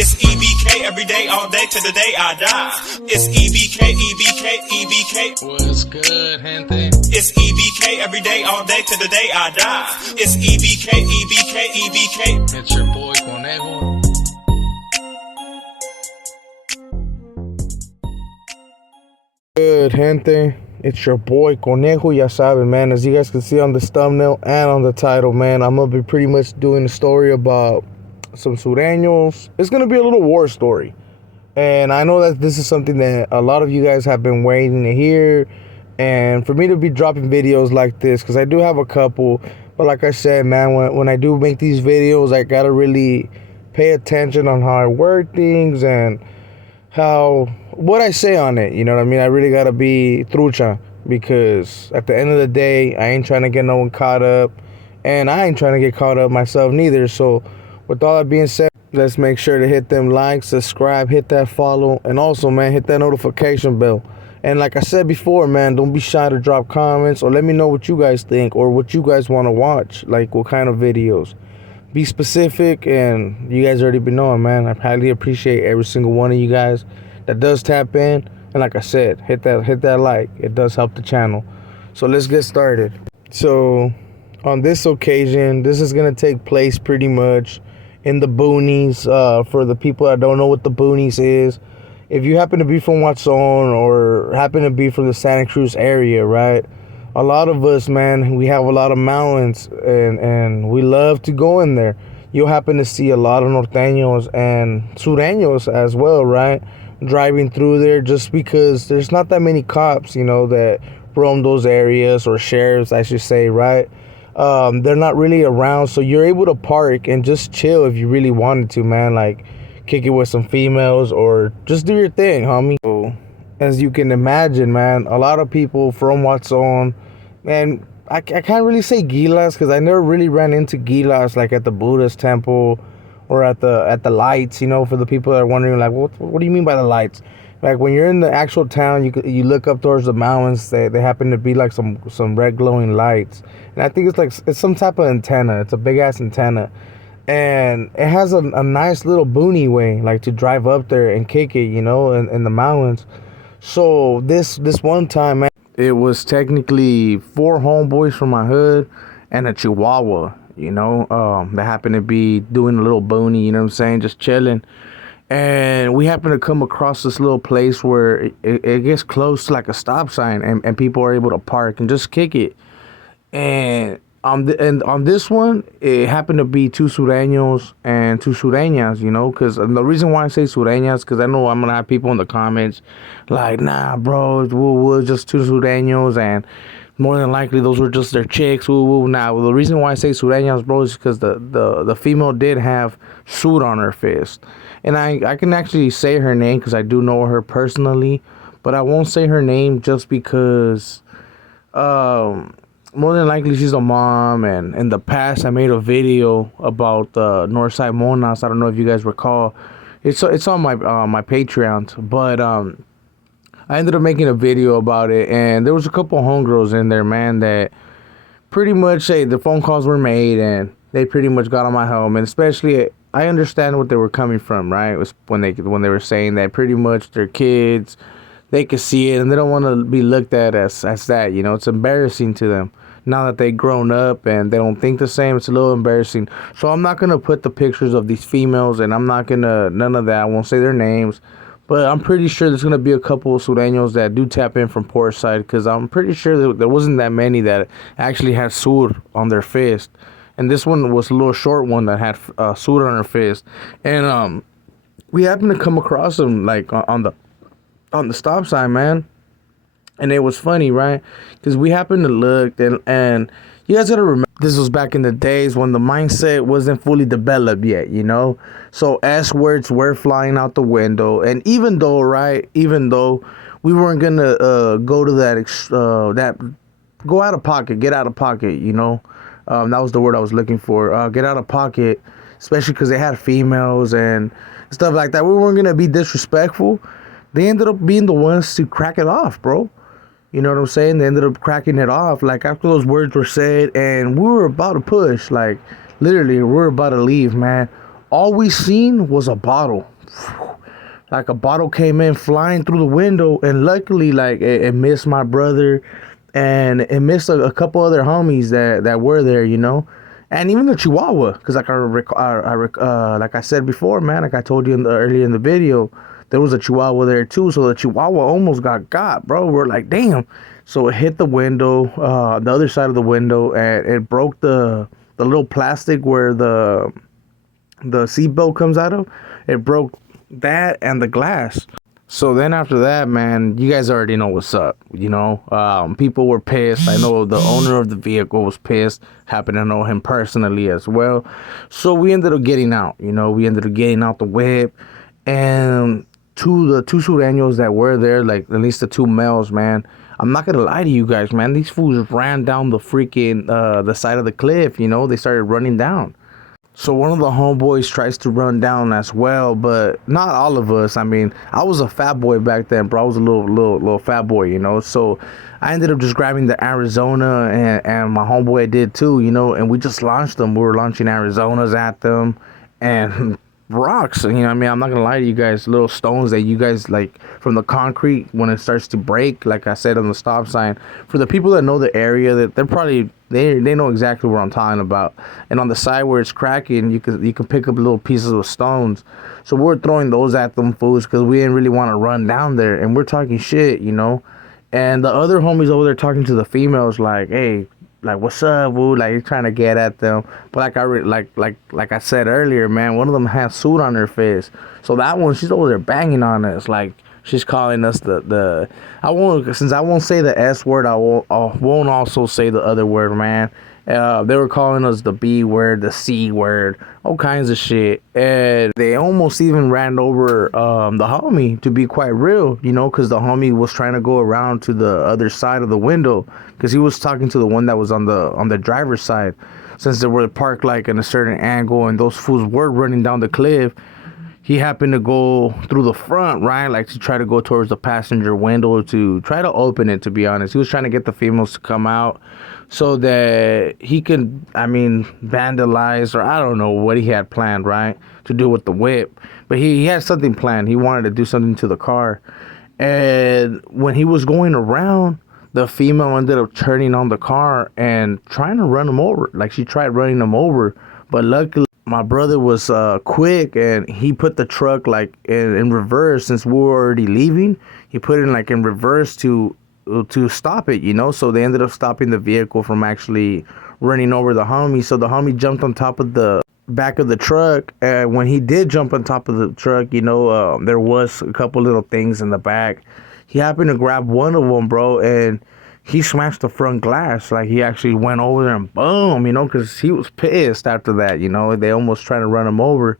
It's E.B.K every day, all day, to the day I die. It's E.B.K, E.B.K, E.B.K. What's good, gente? It's E.B.K every day, all day, to the day I die. It's E.B.K, E.B.K, E.B.K. It's your boy Conejo. Good, gente. It's your boy Conejo, ya saben, man. As you guys can see on this thumbnail and on the title, man, I'm gonna be pretty much doing a story about some Surenos. It's gonna be a little war story, and I know that this is something that a lot of you guys have been waiting to hear, and for me to be dropping videos like this, because I do have a couple, but like I said, man, when I do make these videos, I gotta really pay attention on how I word things and what I say on it, you know what I mean? I really gotta be trucha, because at the end of the day, I ain't trying to get no one caught up, and I ain't trying to get caught up myself neither. So with all that being said, let's make sure to hit them likes, subscribe, hit that follow, and also, man, hit that notification bell. And like I said before, man, don't be shy to drop comments or let me know what you guys think or what you guys want to watch, like what kind of videos. Be specific, and you guys already been knowing, man. I highly appreciate every single one of you guys that does tap in. And like I said, hit that like. It does help the channel. So let's get started. So on this occasion, this is gonna take place pretty much in the boonies. For the people that don't know what the boonies is, if you happen to be from Watson or happen to be from the Santa Cruz area, right? A lot of us, man, we have a lot of mountains, and we love to go in there. You'll happen to see a lot of norteños and sureños as well, right? Driving through there, just because there's not that many cops, you know, that roam those areas, or sheriffs, I should say, right? They're not really around, so you're able to park and just chill if you really wanted to, man. Like, kick it with some females or just do your thing, homie. So, as you can imagine, man, a lot of people from Watson, and I can't really say Gilas, because I never really ran into Gilas like at the Buddha's temple or at the lights, you know, for the people that are wondering, like, what do you mean by the lights? Like, when you're in the actual town, you look up towards the mountains, they happen to be like some red glowing lights. And I think it's some type of antenna. It's a big ass antenna. And it has a nice little boony way, like, to drive up there and kick it, you know, in the mountains. So this one time, man, it was technically 4 homeboys from my hood and a Chihuahua, you know, that happened to be doing a little boony, you know what I'm saying, just chilling. And we happened to come across this little place where it gets close to like a stop sign, and people are able to park and just kick it. And on this one, it happened to be 2 Sureños and 2 Sureñas, you know, because the reason why I say Sureñas, because I know I'm going to have people in the comments like, nah, bro, we're just 2 Sureños, and more than likely those were just their chicks. Nah, well, the reason why I say Sureñas, bro, is because the female did have Sur on her fist. And I can actually say her name because I do know her personally, but I won't say her name just because more than likely she's a mom, and in the past I made a video about Northside Monas. I don't know if you guys recall. It's on my Patreon, but I ended up making a video about it, and there was a couple homegirls in there, man, that pretty much, hey, the phone calls were made, and they pretty much got on my home. And especially, I understand what they were coming from, right? It was when they were saying that pretty much their kids, they could see it, and they don't want to be looked at as that, you know. It's embarrassing to them. Now that they've grown up and they don't think the same, it's a little embarrassing. So I'm not going to put the pictures of these females, and I'm not going to, none of that. I won't say their names. But I'm pretty sure there's going to be a couple of Sureños that do tap in from port side, because I'm pretty sure that there wasn't that many that actually had Sur on their fist. And this one was a little short one that had Sur on her fist. And we happened to come across them, like, on the stop sign, man. And it was funny, right? Because we happened to look, and you guys gotta remember, this was back in the days when the mindset wasn't fully developed yet, you know? So S words were flying out the window. And even though we weren't gonna go to that go out of pocket, get out of pocket, you know? That was the word I was looking for. Get out of pocket, especially because they had females and stuff like that. We weren't gonna be disrespectful. They ended up being the ones to crack it off, bro. You know what I'm saying? They ended up cracking it off, like, after those words were said, and we were about to push, like, literally, we were about to leave, man. all we seen was a bottle. Like a bottle came in flying through the window, and luckily, like it missed my brother, and it missed a couple other homies that were there, you know, and even the Chihuahua, because like I said before, man, like I told you earlier in the video, there was a Chihuahua there too, so the Chihuahua almost got, bro. We're like, damn. So it hit the window, the other side of the window, and it broke the little plastic where the seatbelt comes out of. It broke that and the glass. So then after that, man, you guys already know what's up. You know, people were pissed. I know the owner of the vehicle was pissed. Happen to know him personally as well. So we ended up getting out. You know, we ended up getting out the whip, and the two Sureños that were there, like at least the two males, man. I'm not gonna lie to you guys, man. These fools ran down the freaking the side of the cliff. You know, they started running down. So one of the homeboys tries to run down as well, but not all of us. I mean, I was a fat boy back then, bro. I was a little fat boy, you know. So I ended up just grabbing the Arizona, and my homeboy did too, you know. And we just launched them. We were launching Arizonas at them, and rocks. You know what I mean? I'm not gonna lie to you guys. Little stones that you guys like from the concrete when it starts to break. Like I said on the stop sign. For the people that know the area, that they're probably they know exactly what I'm talking about. And on the side where it's cracking, you can pick up little pieces of stones. So we're throwing those at them fools because we didn't really want to run down there. And we're talking shit, you know. And the other homies over there talking to the females like, hey, like, what's up, woo? Like, you're trying to get at them. But like I said earlier, man, one of them has soot on her face. So that one, she's over there banging on us. Like, she's calling us I won't say the S word, I won't also say the other word, man. They were calling us the B word, the C word, all kinds of shit. And they almost even ran over the homie, to be quite real, you know, because the homie was trying to go around to the other side of the window because he was talking to the one that was on the driver's side. Since they were parked like in a certain angle and those fools were running down the cliff, he happened to go through the front, right? Like to try to go towards the passenger window to try to open it, to be honest. He was trying to get the females to come out so that he could, I mean, vandalize, or I don't know what he had planned, right? To do with the whip. But he had something planned. He wanted to do something to the car. And when he was going around, the female ended up turning on the car and trying to run him over. Like she tried running him over. But luckily, my brother was quick, and he put the truck like in reverse. Since we were already leaving, he put it in like in reverse to stop it, you know. So they ended up stopping the vehicle from actually running over the homie. So the homie jumped on top of the back of the truck, and when he did jump on top of the truck, you know, there was a couple little things in the back. He happened to grab one of them, bro, and he smashed the front glass. Like, he actually went over there and boom, you know, because he was pissed after that, you know. They almost tried to run him over.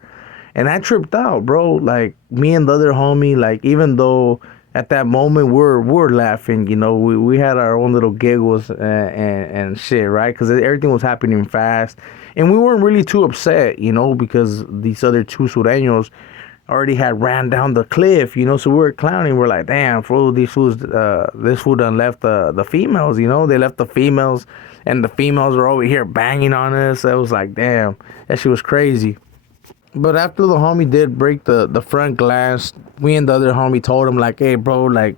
And I tripped out, bro. Like, me and the other homie, like, even though at that moment we're laughing, you know, we had our own little giggles and shit, right? Because everything was happening fast. And we weren't really too upset, you know, because these other two Sureños already had ran down the cliff, you know. So we were clowning. We're like, damn, fool, this fool done left the females, you know. They left the females, and the females were over here banging on us. I was like, damn, that shit was crazy. But after the homie did break the front glass, we and the other homie told him like, hey, bro, like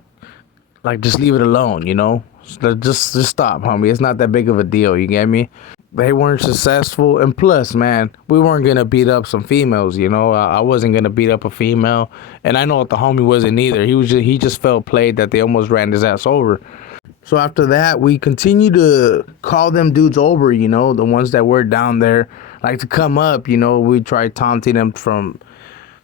just leave it alone, you know. Just stop, homie. It's not that big of a deal, you get me? They weren't successful, and plus, man, we weren't gonna beat up some females, you know. I wasn't gonna beat up a female, and I know that the homie wasn't either. He just felt played that they almost ran his ass over. So after that, we continued to call them dudes over, you know, the ones that were down there, like to come up, you know. We tried taunting them from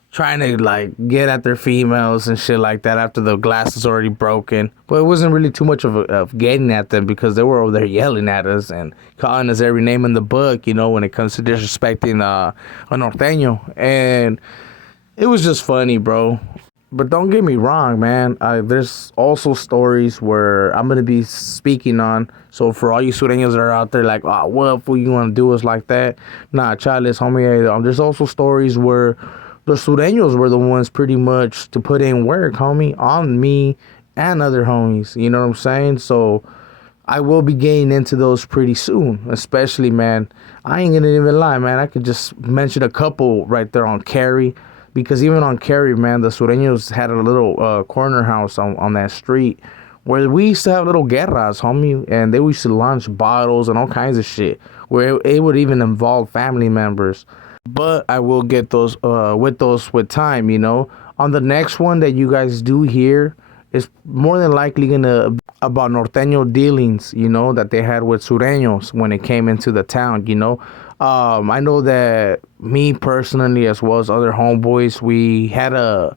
trying to like get at their females and shit like that after the glass was already broken. But it wasn't really too much of getting at them because they were over there yelling at us and calling us every name in the book, you know, when it comes to disrespecting a norteño. And it was just funny, bro. But don't get me wrong, man. There's also stories where I'm going to be speaking on. So for all you Sureños that are out there like, oh, what if you want to do us like that? Nah, chales, homie. There's also stories where the Sureños were the ones pretty much to put in work, homie, on me and other homies. You know what I'm saying? So I will be getting into those pretty soon. Especially, man, I ain't gonna even lie, man. I could just mention a couple right there on Cary, because even on Cary, man, the Sureños had a little corner house on that street where we used to have little guerras, homie, and they used to launch bottles and all kinds of shit, where it would even involve family members. But I will get those with time, you know. On the next one that you guys do hear is more than likely gonna about norteño dealings, you know, that they had with sureños when it came into the town, you know. I know that me personally, as well as other homeboys, we had a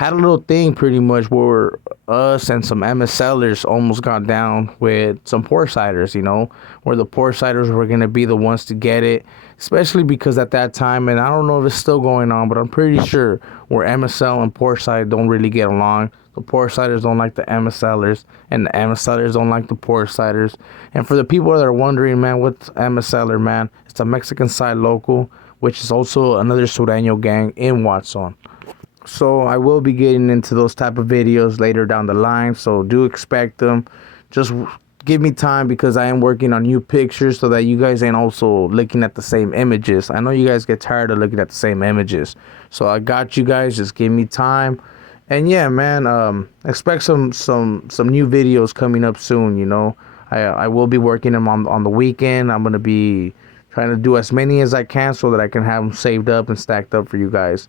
little thing pretty much where us and some MSLers almost got down with some poor ciders, you know, where the poor ciders were going to be the ones to get it, especially because at that time, and I don't know if it's still going on, but I'm pretty sure where MSL and poor cider don't really get along. The poor ciders don't like the MSLers, and the MSLers don't like the poor ciders. And for the people that are wondering, man, what's MSLer, man? It's a Mexican side local, which is also another Sureño gang in Watson. So I will be getting into those type of videos later down the line, so do expect them. Just give me time, because I am working on new pictures so that you guys ain't also looking at the same images. I know you guys get tired of looking at the same images, so I got you guys. Just give me time. And yeah, man, expect some new videos coming up soon. You know, I will be working them on the weekend. I'm gonna be trying to do as many as I can so that I can have them saved up and stacked up for you guys.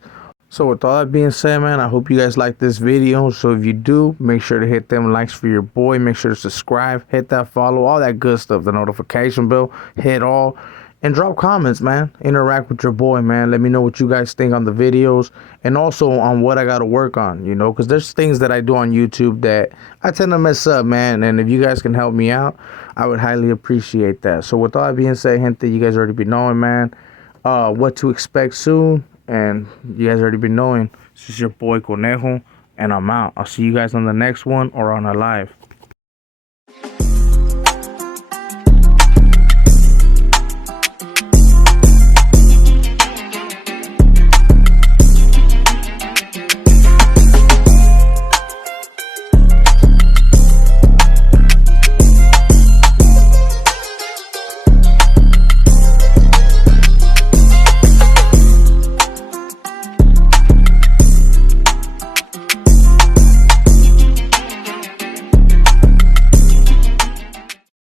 So with all that being said, man, I hope you guys like this video. So if you do, make sure to hit them likes for your boy. Make sure to subscribe, hit that follow, all that good stuff, the notification bell, hit all, and drop comments, man. Interact with your boy, man. Let me know what you guys think on the videos, and also on what I got to work on, you know, because there's things that I do on YouTube that I tend to mess up, man. And if you guys can help me out, I would highly appreciate that. So with all that being said, gente, you guys already be knowing, man, what to expect soon. And you guys already been knowing, this is your boy Conejo, and I'm out. I'll see you guys on the next one or on a live.